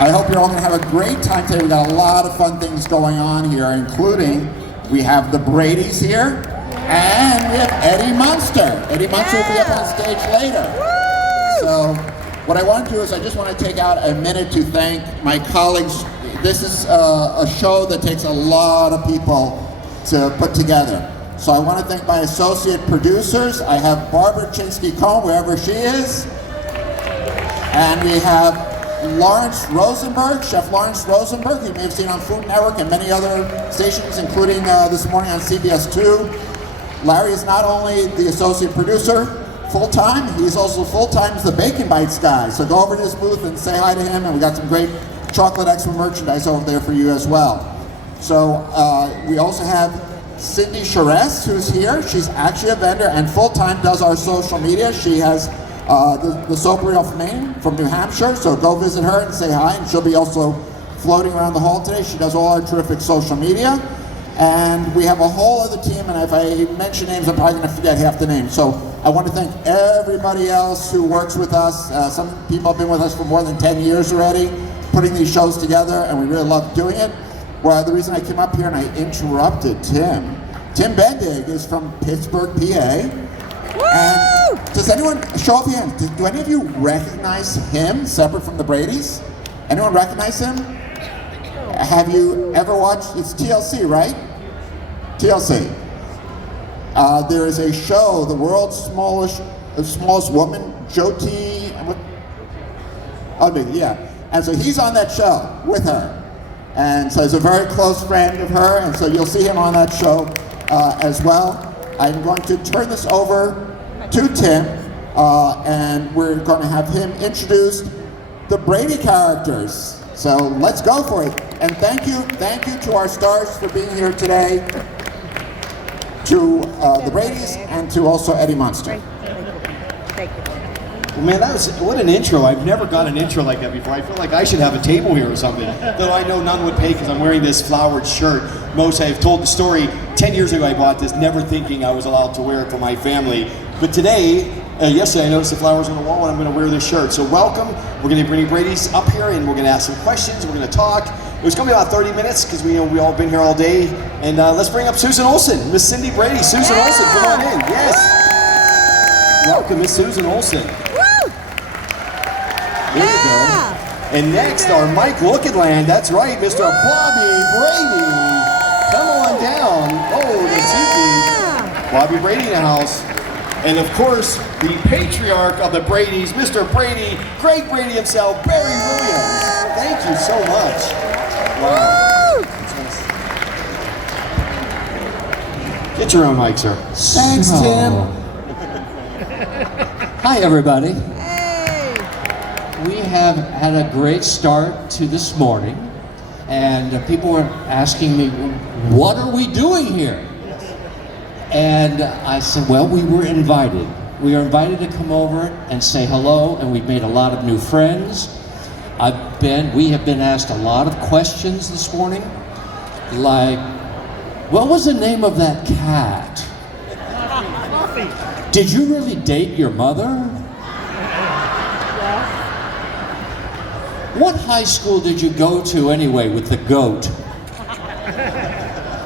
I hope you're all going to have a great time today. We got a lot of fun things going on here, including we have the Bradys here, and we have Eddie Munster. Eddie Munster will be up on stage later. So what I want to do is I just want to take out a minute to thank my colleagues. This is a show that takes a lot of people to put together. So I want to thank my associate producers. I have Barbara Chinsky-Cohn, wherever she is. And we have Lawrence Rosenberg, Chef Lawrence Rosenberg, you may have seen on Food Network and many other stations, including this morning on CBS 2. Larry is not only the associate producer full-time, he's also full-time the Bacon Bites guy. So go over to his booth and say hi to him, and we got some great Chocolate Expo merchandise over there for you as well. So we also have Cindy Charest, who's here. She's actually a vendor and full-time does our social media. She has the Soapery of Maine from New Hampshire, so go visit her and say hi, and she'll be also floating around the hall today. She does all our terrific social media, and we have a whole other team, and if I mention names, I'm probably going to forget half the names. So I want to thank everybody else who works with us. Some people have been with us for more than 10 years already, putting these shows together, and we really love doing it. Well, the reason I came up here and I interrupted Tim Bendig is from Pittsburgh, PA. And does anyone, show up your hands, do any of you recognize him separate from the Bradys? Anyone recognize him? Have you ever watched, it's TLC, right? TLC. There is a show, the world's smallest woman, Jyoti, yeah. And so he's on that show with her. And so he's a very close friend of her, and so you'll see him on that show as well. I'm going to turn this over to Tim, and we're going to have him introduce the Brady characters. So let's go for it. And thank you to our stars for being here today, to the Bradys, and to also Eddie Munster. Thank you. Well, man, what an intro. I've never got an intro like that before. I feel like I should have a table here or something. Though I know none would pay because I'm wearing this flowered shirt. Most have told the story, 10 years ago I bought this, never thinking I was allowed to wear it for my family. But today, yesterday I noticed the flowers on the wall and I'm going to wear this shirt. So welcome. We're going to bring Brady's up here and we're going to ask some questions. We're going to talk. It's going to be about 30 minutes because we all been here all day. And let's bring up Susan Olsen, Miss Cindy Brady. Susan Olsen, come on in. Yes. Welcome, Miss Susan Olsen. There you go. And next, our Mike Lookinland. That's right, Mr. Bobby Brady. Come on down. Oh, the tiki. Bobby Brady in the house. And of course, the patriarch of the Bradys, Mr. Brady, Greg Brady himself, Barry Williams. Thank you so much. Wow. Get your own mic, sir. Thanks, Tim. Hi, everybody. We have had a great start to this morning, and people were asking me, what are we doing here? And I said, well, we were invited. We are invited to come over and say hello, and we've made a lot of new friends. We have been asked a lot of questions this morning, like, what was the name of that cat? Did you really date your mother? What high school did you go to anyway with the goat?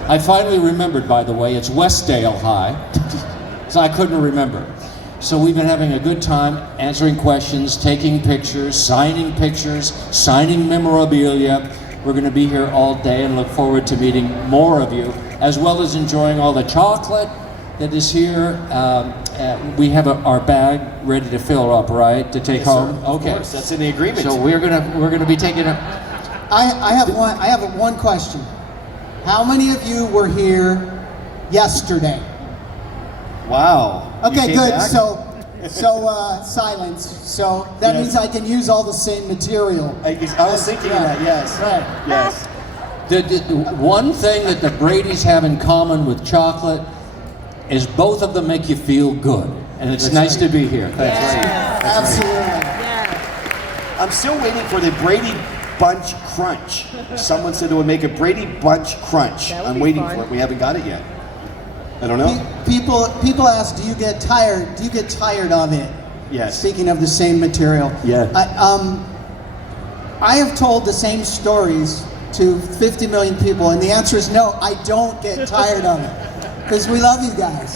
I finally remembered, by the way, it's Westdale High. So I couldn't remember. So we've been having a good time answering questions, taking pictures, signing memorabilia. We're going to be here all day and look forward to meeting more of you, as well as enjoying all the chocolate that is here. We have our bag ready to fill up, right, to take home? Sir. Okay, of course, that's in the agreement. So we're gonna be taking it. I have one question. How many of you were here yesterday? Wow. Okay, good. Back? So silence. So that means I can use all the same material. I was thinking of that. Yes. Right. Yes. The one thing that the Bradys have in common with chocolate is both of them make you feel good, and it's nice to be here. That's right. That's Absolutely. Right. Yeah. I'm still waiting for the Brady Bunch Crunch. Someone said it would make a Brady Bunch Crunch. I'm waiting for it. We haven't got it yet. I don't know. People ask, do you get tired? Do you get tired of it? Yes. Speaking of the same material. Yeah. I have told the same stories to 50 million people, and the answer is no, I don't get tired of it. Because we love you guys.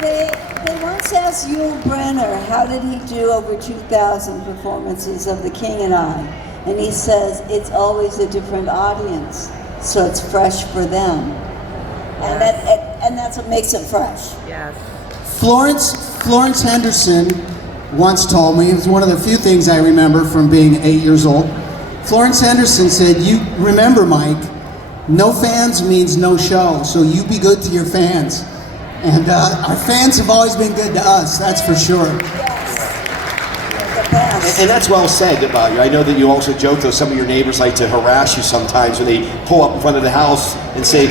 They once asked Yul Brynner, how did he do over 2,000 performances of The King and I? And he says, it's always a different audience, so it's fresh for them. And that's what makes it fresh. Yes. Florence Henderson once told me, it was one of the few things I remember from being 8 years old. Florence Henderson said, you remember, Mike, no fans means no show, so you be good to your fans. And our fans have always been good to us, that's for sure. And that's well said about you. I know that you also joke, though, some of your neighbors like to harass you sometimes when they pull up in front of the house and say,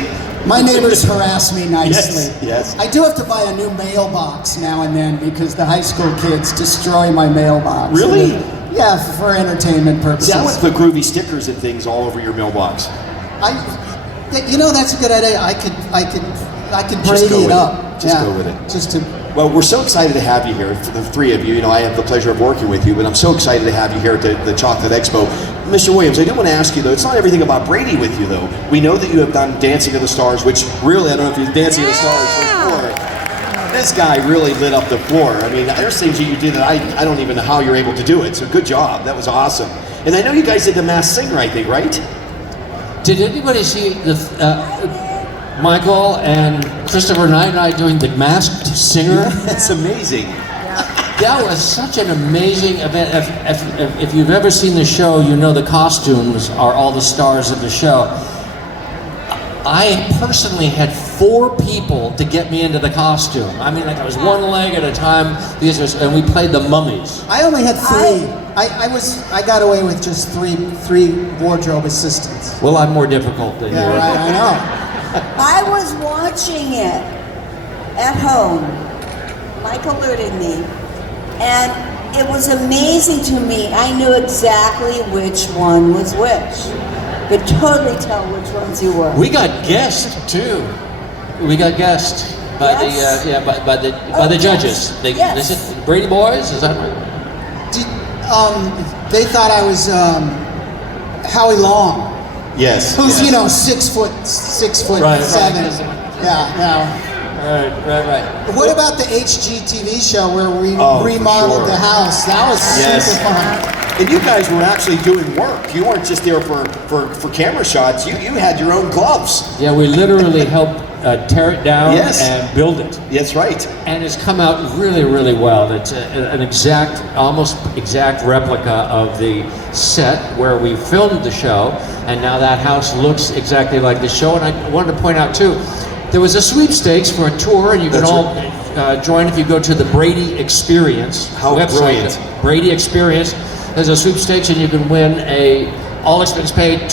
my neighbors harass me nicely. Yes. I do have to buy a new mailbox now and then because the high school kids destroy my mailbox. Really? Yeah, for entertainment purposes. See, I would put groovy stickers and things all over your mailbox. You know, that's a good idea. I could Brady it up. Just go with it. Just to. Well, we're so excited to have you here, for the three of you. You know, I have the pleasure of working with you, but I'm so excited to have you here at the Chocolate Expo. Mr. Williams, I do want to ask you, though, it's not everything about Brady with you, though. We know that you have done Dancing of the Stars, which really, I don't know if you're Dancing of the Stars before. This guy really lit up the floor. I mean, there's things that you did that I don't even know how you're able to do it, so good job. That was awesome. And I know you guys did The Masked Singer, I think, right? Did anybody see Michael and Christopher Knight and I doing The Masked Singer? That's amazing. That was such an amazing event. If you've ever seen the show, you know the costumes are all the stars of the show. I personally had 4 people to get me into the costume. I mean, like I was one leg at a time, and we played the mummies. I only had 3. I got away with just three wardrobe assistants. Well, I'm more difficult than you. Yeah, right, I know. I was watching it at home. Mike alerted me. And it was amazing to me. I knew exactly which one was which. Could totally tell which ones you were. We got guessed too. We got guessed by by the judges. They said, Brady boys, is that right? They thought I was Howie Long. Yes. Who's, yes. you know, 6 foot Right, 7. right. Yeah, now. Right. What about the HGTV show where we Oh, remodeled for sure. the house? That was Yes. super fun. And you guys were actually doing work. You weren't just there for camera shots. You had your own gloves. Yeah, we literally helped tear it down Yes. and build it. That's right. And it's come out really, really well. It's an almost exact replica of the set where we filmed the show, and now that house looks exactly like the show. And I wanted to point out too, there was a sweepstakes for a tour, and you can That's all join if you go to the Brady Experience How website. brilliant. Brady Experience. There's a sweepstakes, and you can win a all-expense paid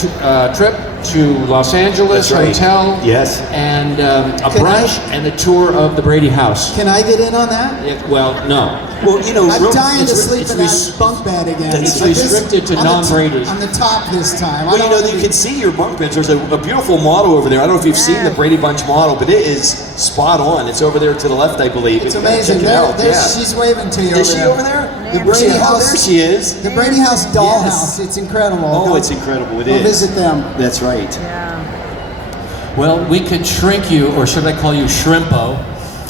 trip to Los Angeles That's right. hotel. Yes. And a Can brunch and a tour of the Brady house. Can I get in on that? Well, no. Well, you know, I'm dying to it's sleep it's in that bunk bed again. it's Like this- restricted to on the non-Bradys. On the top this time. well, you know, you can see your bunk beds. There's a beautiful model over there. I don't know if you've seen the Brady Bunch model, but it is spot on. It's over there to the left, I believe. It's amazing. Check it out. There, Yeah. she's waving to you. Is she over there? The Brady Oh, House. there she is. The Brady House dollhouse. Yes. It's incredible. Oh, Go- it's incredible. It Go is. visit them. That's right. Yeah. Well, we could shrink you, or should I call you Shrimpo?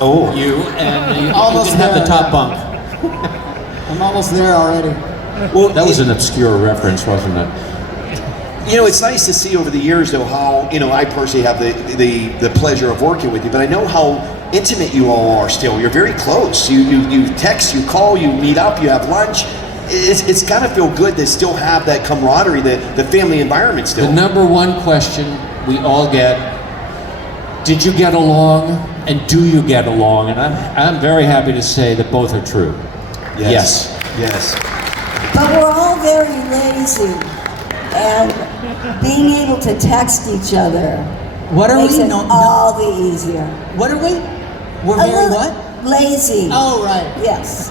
Oh. You, and you Almost can have the there, top yeah. bunk. I'm almost there already. Well, That was an obscure reference, wasn't it? You know, it's nice to see over the years, though, how, you know, I personally have the pleasure of working with you, but I know how intimate you all are still. You're very close. You text, you call, you meet up, you have lunch. It's got to feel good to still have that camaraderie, the family environment still. The number one question we all get, did you get along, and do you get along? And I'm very happy to say that both are true. Yes. Yes. But we're all very lazy. And being able to text each other What are makes we? it No, all the easier. What are we? We're A very little what? Lazy. Oh, right. Yes.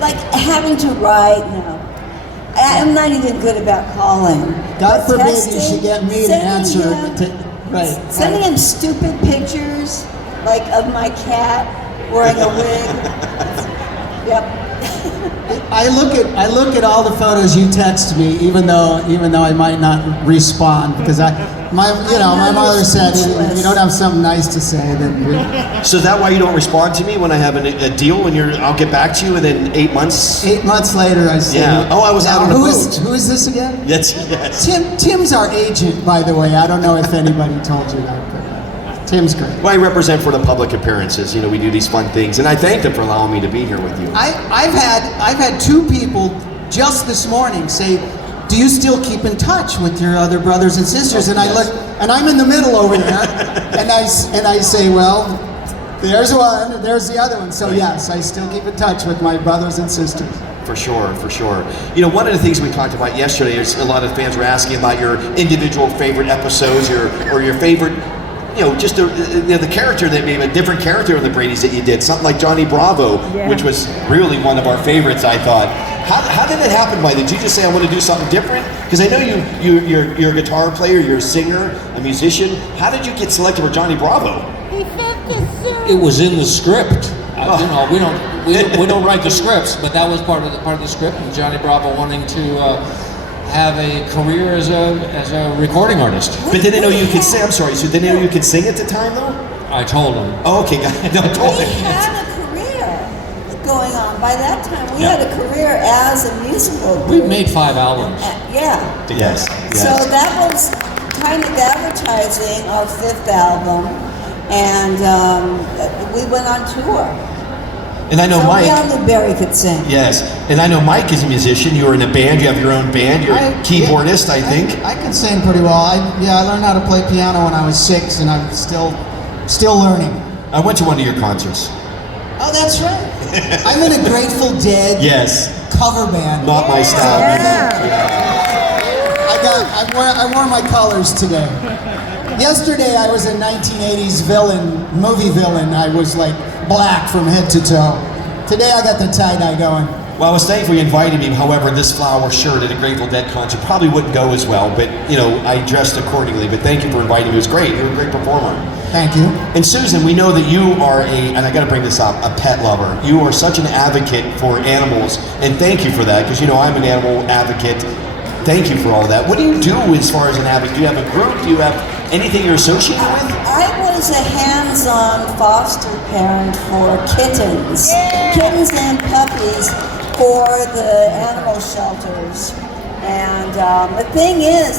Like having to write now. I'm not even good about calling. God But forbid you texting, should get me to sending answer. him- Right. Sending him stupid pictures, like of my cat wearing a wig. Yep. I look at all the photos you text me, even though I might not respond because my mother said if you don't have something nice to say, then So is that why you don't respond to me when I have a deal and I'll get back to you, and then 8 months? 8 months later, I say, Yeah. Oh, I was out on a boat. Who is this again? Yes. Tim's our agent, by the way. I don't know if anybody told you that, but Tim's great. Well, I represent for the public appearances. You know, we do these fun things, and I thank them for allowing me to be here with you. I've had 2 people just this morning say, "Do you still keep in touch with your other brothers and sisters?" And I look, and I'm in the middle over there, and I say, "Well, there's one, and there's the other one." So yes, I still keep in touch with my brothers and sisters. For sure, for sure. You know, one of the things we talked about yesterday is a lot of fans were asking about your individual favorite episodes, or your favorite, you know, just the character that maybe a different character of the Brady's that you did, something like Johnny Bravo, which was really one of our favorites, I thought. How did it happen? Did you just say I want to do something different? Because I know you're a guitar player, you're a singer, a musician. How did you get selected for Johnny Bravo? It was in the script. You know, we don't write the scripts, but that was part of the script. And Johnny Bravo wanting to have a career as a recording artist. But did they know you could sing? I'm sorry. So did they know you could sing at the time, though? I told him. Oh, okay, no, We totally. had a career going on. By that time, we had a career as a musical group. We made 5 albums. Yeah. Yes. So that was kind of advertising our 5th album, and we went on tour. And I know So Mike. we all knew Barry could sing. Yes, and I know Mike is a musician. You were in a band. You have your own band. You're a keyboardist, I think. I can sing pretty well. I learned how to play piano when I was 6, and I'm still learning. I went to one of your concerts. Oh, that's right. I'm in a Grateful Dead Yes, cover band. not my style. I wore my colors today. Yesterday I was a 1980s movie villain. I was like black from head to toe. Today I got the tie-dye going. Well, I was thankful you invited me. However, this flower shirt at a Grateful Dead concert probably wouldn't go as well. But you know, I dressed accordingly. But thank you for inviting me. It was great. You're a great performer. Thank you. And Susan, we know that you are and I got to bring this up, a pet lover. You are such an advocate for animals, and thank you for that, because you know I'm an animal advocate. Thank you for all that. What do you do as far as an advocate? Do you have a group? Do you have anything you're associated with? I was a hands-on foster parent for kittens and puppies for the animal shelters. And the thing is,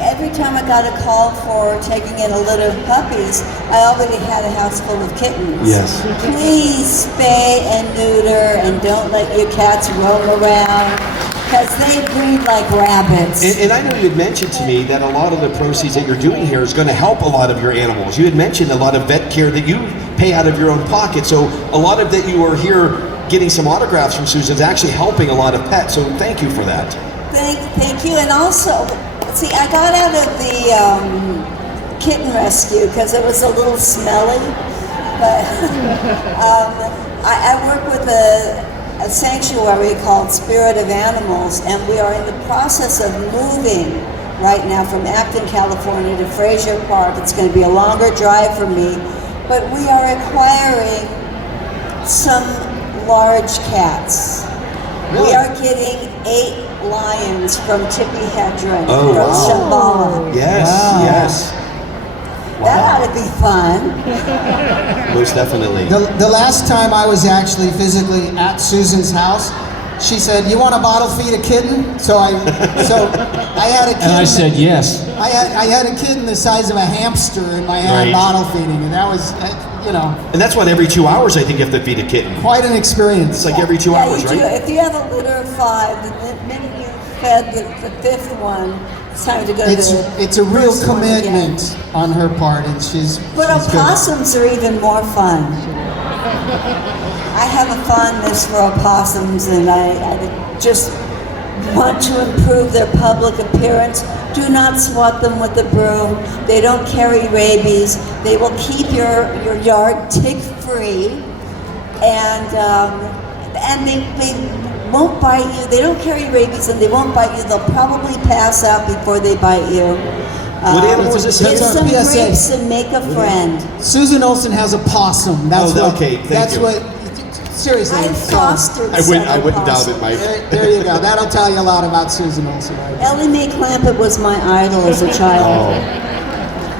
every time I got a call for taking in a litter of puppies, I already had a house full of kittens. Yes. Please spay and neuter, and don't let your cats roam around, because they breed like rabbits. And I know you had mentioned to me that a lot of the proceeds that you're doing here is going to help a lot of your animals. You had mentioned a lot of vet care that you pay out of your own pocket. So a lot of that you are here getting some autographs from Susan is actually helping a lot of pets. So thank you for that. Thank you. And also, see, I got out of the kitten rescue because it was a little smelly. But I work with a sanctuary called Spirit of Animals, and we are in the process of moving right now from Acton, California to Frazier Park. It's going to be a longer drive for me, but we are acquiring some large cats. Really? We are getting 8 lions from Tippi Hedren Oh, from wow. Shambhala. Yes, Wow. yes. That ought to be fun. Most definitely. The last time I was actually physically at Susan's house, she said, "You want a bottle feed a kitten?" So I had a kitten. And I said yes. I had a kitten the size of a hamster in my hand, Right. bottle feeding, and that was, And that's what, every 2 hours I think you have to feed a kitten. quite an experience. It's like every 2 Yeah, hours, you do. right? If you have a litter of 5, the minute you fed the 5th one, it's time to go to the It's a real first one again. commitment on her part, and she's But good. opossums are even more fun. I have a fondness for opossums, and I just want to improve their public appearance. Do not swat them with a broom. They don't carry rabies. They will keep your yard tick-free, and they won't bite you. They don't carry rabies, and they won't bite you. They'll probably pass out before they bite you. What animal is this? Get That's our some PSA. grapes and make a friend. Susan Olsen has a possum. That's Oh, what. okay, thank That's you. what. seriously. I fostered I wouldn't doubt it, Mike. There you go. That'll tell you a lot about Susan Olsen. Right? Ellie Mae Clampett was my idol as a child.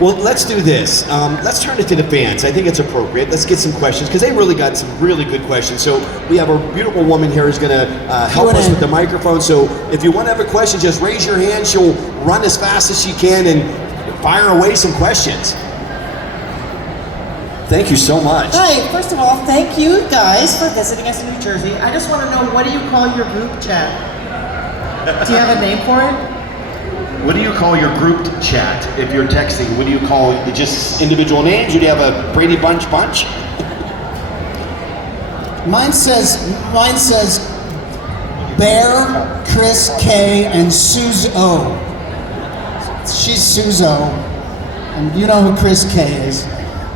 Well, let's do this. Let's turn it to the fans. I think it's appropriate. Let's get some questions because they really got some really good questions. So we have a beautiful woman here who's going to help us with the microphone. So if you want to have a question, just raise your hand. She'll run as fast as she can and fire away some questions. Thank you so much. Hi, first of all, thank you guys for visiting us in New Jersey. I just want to know, what do you call your group chat? Do you have a name for it? What do you call your grouped chat if you're texting? What do you call it? Just individual names? Or do you have a Brady bunch? Mine says Bear, Chris K, and Suze O. She's Suze O, and you know who Chris K is.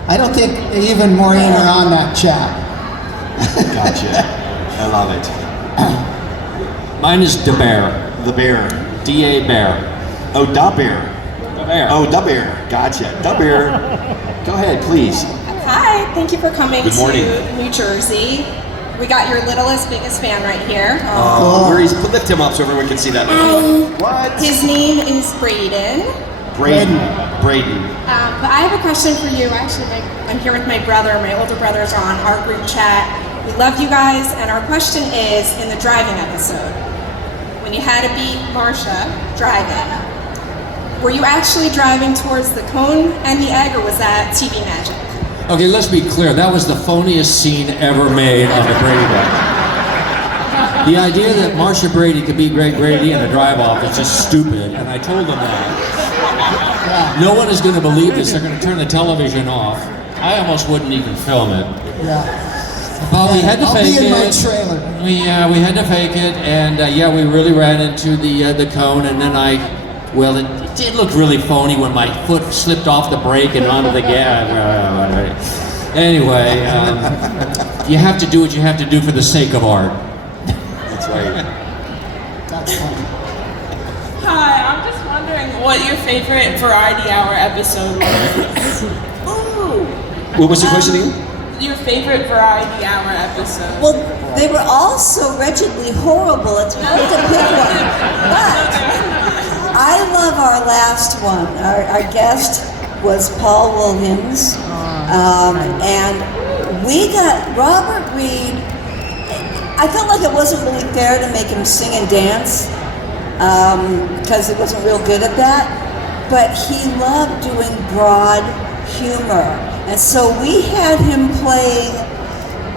I don't think even Maureen are on that chat. Gotcha. I love it. Mine is Da Bear. The Bear. D-A Bear. Oh, Da Bear. Da Bear. Oh, Da Bear. Gotcha. Da Bear. Go ahead, please. Hi, thank you for coming Good morning. to New Jersey. We got your littlest, biggest fan right here. Where he's lift him up so everyone can see that. What? His name is Braden. Brady. But I have a question for you. Actually, I'm here with my brother. My older brother's on our group chat. We love you guys, and our question is, in the driving episode, when you had to beat Marsha driving, were you actually driving towards the cone and the egg, or was that TV magic? Okay, let's be clear. That was the phoniest scene ever made on the Brady Bunch. The idea that Marsha Brady could beat Greg Brady in a drive-off is just stupid, and I told them that. No one is going to believe this. They're going to turn the television off. I almost wouldn't even film it. Yeah. But we had to I'll fake be in it. my trailer. We had to fake it, and we really ran into the cone, and then it did look really phony when my foot slipped off the brake and onto the gas. Anyway, you have to do what you have to do for the sake of art. That's right. That's funny. Hi, I'm just wondering what your favorite Variety Hour episode was. Ooh. What was the question again? Your favorite Variety Hour episode. Well, they were all so wretchedly horrible, it's hard to pick one. But I love our last one. Our guest was Paul Williams. And we got Robert Reed. I felt like it wasn't really fair to make him sing and dance because he wasn't real good at that. But he loved doing broad humor. And so we had him playing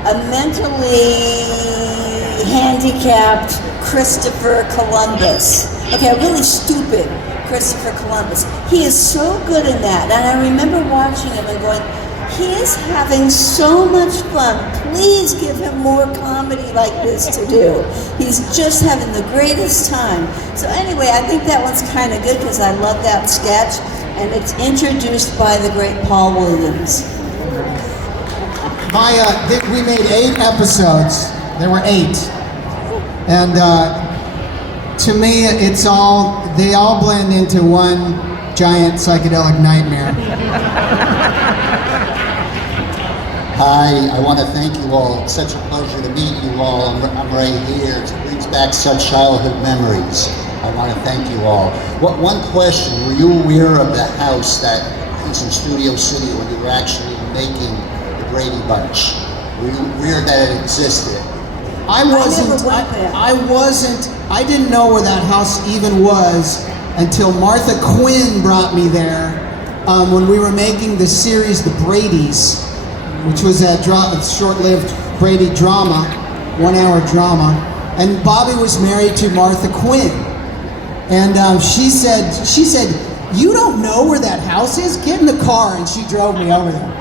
a mentally handicapped Christopher Columbus. Okay, a really stupid Christopher Columbus. He is so good in that. And I remember watching him and going, he is having so much fun. Please give him more comedy like this to do. He's just having the greatest time. So anyway, I think that one's kind of good because I love that sketch. And it's introduced by the great Paul Williams. We made 8 episodes. There were 8. And to me, they all blend into one giant psychedelic nightmare. Hi, I want to thank you all. It's such a pleasure to meet you all. I'm right here. It brings back such childhood memories. I want to thank you all. One question, were you aware of the house that is in Studio City when you were actually making the Brady Bunch? Were you aware that it existed? I didn't know where that house even was until Martha Quinn brought me there when we were making the series The Bradys, which was a short-lived Brady drama, 1-hour drama. And Bobby was married to Martha Quinn. And she said, you don't know where that house is? Get in the car, and she drove me over there.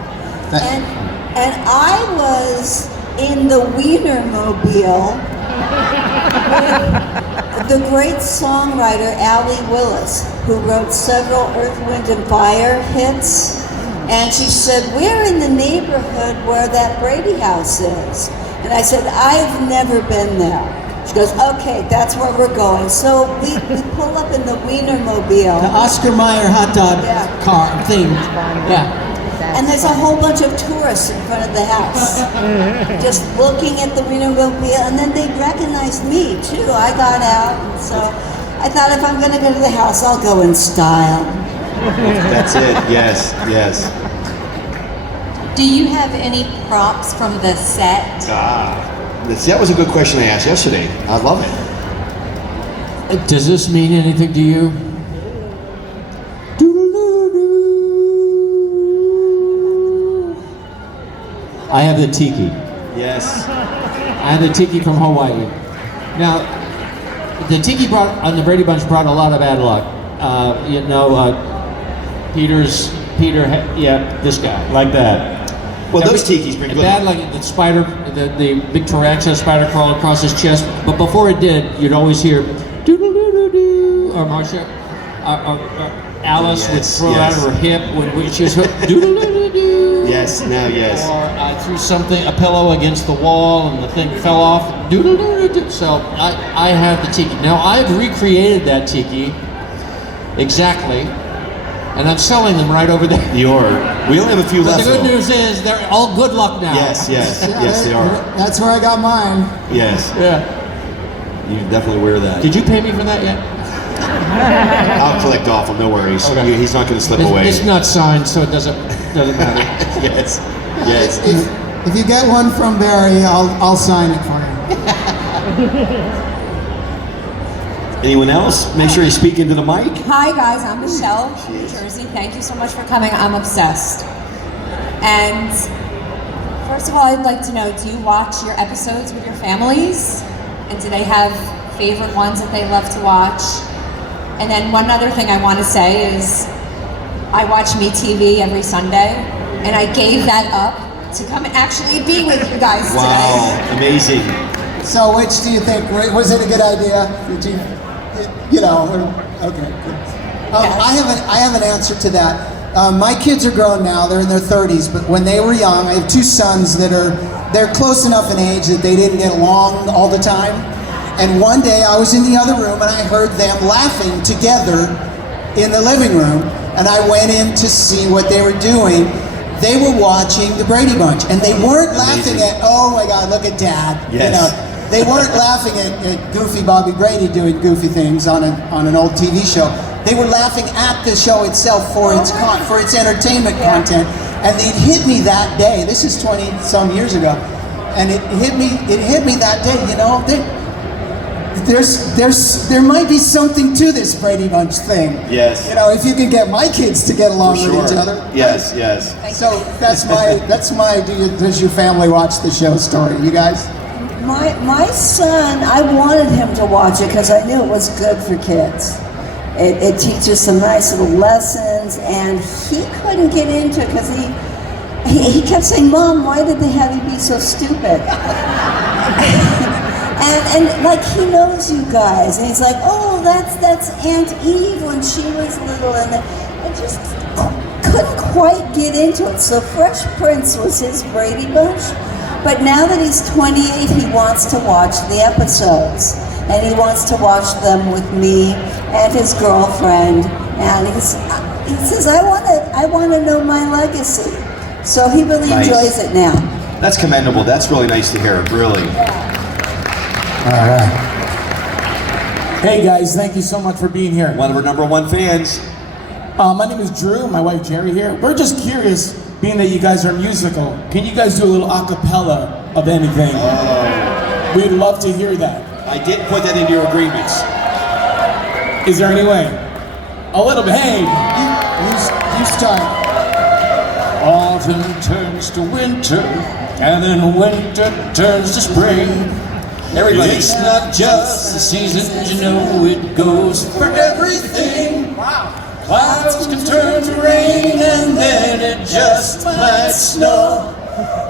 And I was in the Wienermobile with the great songwriter Allie Willis, who wrote several Earth, Wind and Fire hits. And she said, we're in the neighborhood where that Brady house is. And I said, I've never been there. She goes, okay, that's where we're going. So we pull up in the Wienermobile. The Oscar Mayer hot dog car thing. Yeah. And there's a whole bunch of tourists in front of the house, just looking at the Wienermobile, and then they recognized me too. I got out, and so I thought if I'm going to go to the house, I'll go in style. That's it. Yes, yes. Do you have any props from the set? That was a good question I asked yesterday. I love it. Does this mean anything to you? I have the tiki. Yes. I have the tiki from Hawaii. Now, the tiki on the Brady Bunch brought a lot of bad luck. This guy, like that. Well, those tikis bring good bad, luck. like the spider, the big tarantula spider crawled across his chest. But before it did, you'd always hear doodle doodle doo, or Marcia, Alice would throw out her hip when she was doodle doodle doo. Yes, now yes. Or threw a pillow against the wall and the thing fell off. Doodle doodle doo. So I have the tiki. Now I've recreated that tiki exactly, and I'm selling them right over there. We only have a few But left. the good though. news is they're all good luck now. Yes, they are. That's where I got mine. Yes, Yeah. you definitely wear that. Did you pay me for that yet? I'll collect off him. No worries. Okay. He's not going to slip away. It's not signed, so it doesn't matter. Yes, yes. If you get one from Barry, I'll sign it for you. Anyone else? Make sure you speak into the mic. Hi guys, I'm Michelle, New Jersey. Thank you so much for coming. I'm obsessed. And first of all, I'd like to know, do you watch your episodes with your families? And do they have favorite ones that they love to watch? And then one other thing I want to say is, I watch MeTV every Sunday, and I gave that up to come and actually be with you guys today. Wow, amazing. So which do you think? Was it a good idea? Did you, okay, good. I have an answer to that. My kids are grown now, they're in their 30s, but when they were young, I have two sons they're close enough in age that they didn't get along all the time. And one day I was in the other room and I heard them laughing together in the living room, and I went in to see what they were doing. They were watching the Brady Bunch, and they weren't laughing at, oh my God, look at Dad. Yes. They weren't laughing at goofy Bobby Brady doing goofy things on an old TV show. They were laughing at the show itself for its entertainment content. And it hit me that day. This is 20-some years ago, and it hit me that day. There might be something to this Brady Bunch thing. Yes. If you can get my kids to get along with each other. Yes, yes. So that's my does your family watch the show story? You guys? My son, I wanted him to watch it because I knew it was good for kids. It teaches some nice little lessons, and he couldn't get into it because he kept saying, Mom, why did they have you be so stupid? and like he knows you guys, and he's like, oh, that's Aunt Eve when she was little, and I just couldn't quite get into it. So Fresh Prince was his Brady Bunch, but now that he's 28, he wants to watch the episodes, and he wants to watch them with me and his girlfriend, and he says, I want to know my legacy. So he really enjoys it now. That's commendable. That's really nice to hear. Really. All right. Hey guys, thank you so much for being here. One of our #1 fans. My name is Drew, my wife Jerry here. We're just curious, being that you guys are musical, can you guys do a little a cappella of anything? We'd love to hear that. I did put that into your agreements. Is there any way? A little bit. Hey, you start. Autumn turns to winter, and then winter turns to spring. Everybody. It's not just the seasons, you know it goes for everything. Wow. Clouds can turn to rain, and then it just might snow.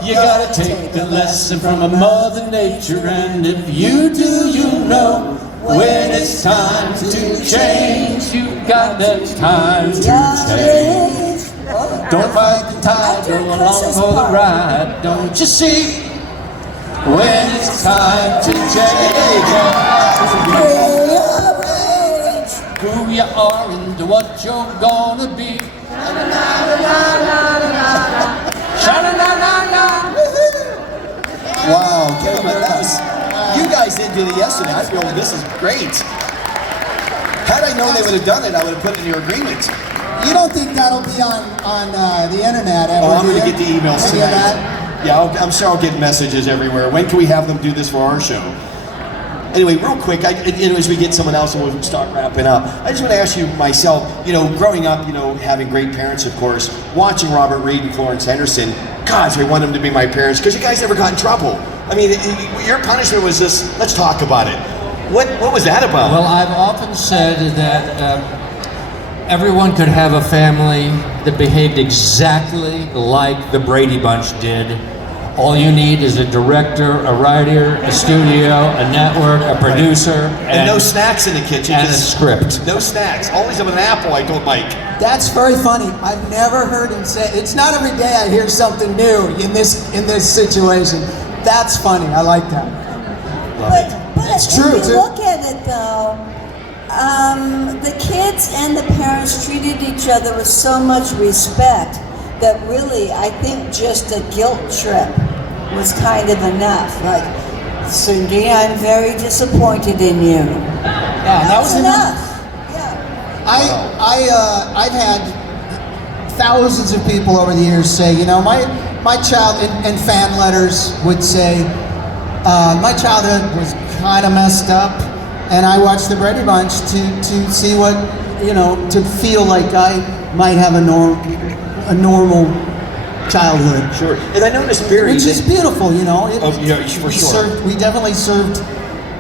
You gotta take a lesson from a Mother Nature, and if you do, you know when it's time to change, you got that time to change. Don't fight the tide, go along for the ride. Don't you see? When it's time to change, who you are and what you're gonna be. Wow, okay, but that was, you guys didn't do it yesterday. I feel this is great. Had I known they would have done it, I would have put it in your agreement. You don't think that'll be on the internet ever? Oh, I'm do going to you? get the emails Any of tonight. that? Yeah, I'm sure I'll get messages everywhere. When can we have them do this for our show? Anyway, real quick, as we get someone else and we'll start wrapping up, I just want to ask you myself, growing up, having great parents, of course, watching Robert Reed and Florence Henderson, gosh, I want them to be my parents because you guys never got in trouble. I mean, your punishment was just, let's talk about it. What was that about? Well, I've often said that everyone could have a family that behaved exactly like the Brady Bunch did. All you need is a director, a writer, a studio, a network, a producer, and no snacks in the kitchen. And a script. No snacks. Always have an apple, I told Mike. That's very funny. I've never heard him say. It's not every day I hear something new in this situation. That's funny. I like that. But It's true, if you too. look at it though, the kids and the parents treated each other with so much respect that really, I think just a guilt trip was kind of enough. Like, Cindy, I'm very disappointed in you. Yeah, that was enough. Yeah. I've had thousands of people over the years say, my child, and fan letters would say, my childhood was kind of messed up, and I watched the Brady Bunch to see what, to feel like I might have a normal childhood. Sure. And I noticed Barry, which is beautiful, for sure. We definitely served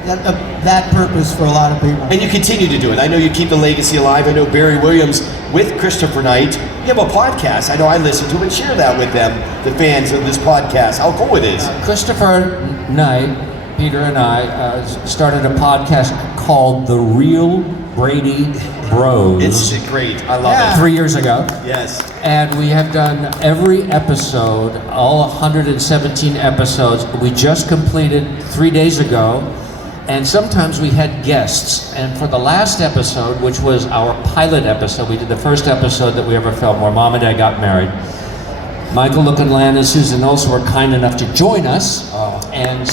that purpose for a lot of people. And you continue to do it. I know you keep the legacy alive. I know Barry Williams with Christopher Knight. You have a podcast. I know I listen to and share that with them, the fans of this podcast. How cool it is. Christopher Knight, Peter and I started a podcast called The Real Brady Bros. It's great. I love it. 3 years ago. Yes. And we have done every episode, all 117 episodes. We just completed 3 days ago. And sometimes we had guests. And for the last episode, which was our pilot episode, we did the first episode that we ever filmed where Mom and Dad got married. Michael Lookinland and Susan Olsen were kind enough to join us. And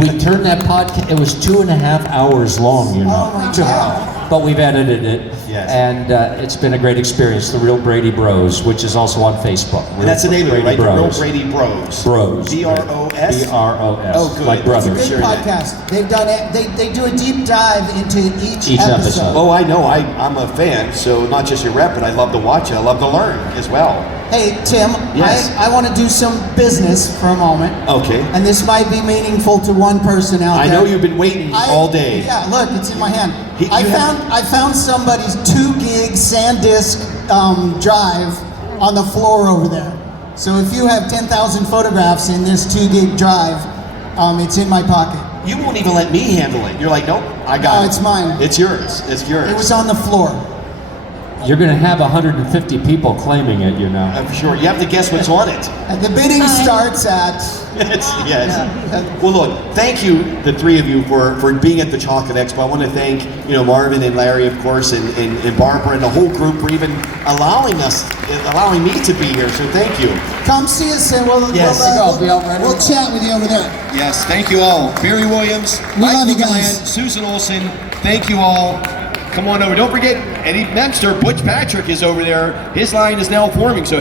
we turned that podcast, it was 2.5 hours long, Oh my God. But we've edited it. Yes. And it's been a great experience, The Real Brady Bros, which is also on Facebook. And that's the name of it, right? The Real Bros. Brady Bros. Bros. B-R-O-S? B-R-O-S. Oh, good. Like brothers. It's a good podcast. They've done it. They do a deep dive into each episode. Oh, I know. I'm a fan, so not just your rep, but I love to watch it. I love to learn as well. Hey, Tim, Yes. I want to do some business for a moment. Okay. And this might be meaningful to one person out I there. know you've been waiting all day. Yeah, look, it's in my hand. You I found somebody's 2 gig SanDisk drive on the floor over there. So if you have 10,000 photographs in this 2 gig drive, it's in my pocket. You won't even let me handle it. You're like, nope, I got it. No, it's mine. It's yours. It's yours. It was on the floor. You're going to have 150 people claiming it, I'm sure. You have to guess what's on it. And the bidding starts at... Yes. Well, look, thank you, the three of you, for being at the Chocolate Expo. I want to thank, Marvin and Larry, of course, and Barbara and the whole group for even allowing me to be here. So thank you. Come see us and we'll chat with you over there. Yes, thank you all. Barry Williams, We love you guys. Susan Olsen, thank you all. Come on over. Don't forget, Eddie Menster, Butch Patrick is over there. His line is now forming. So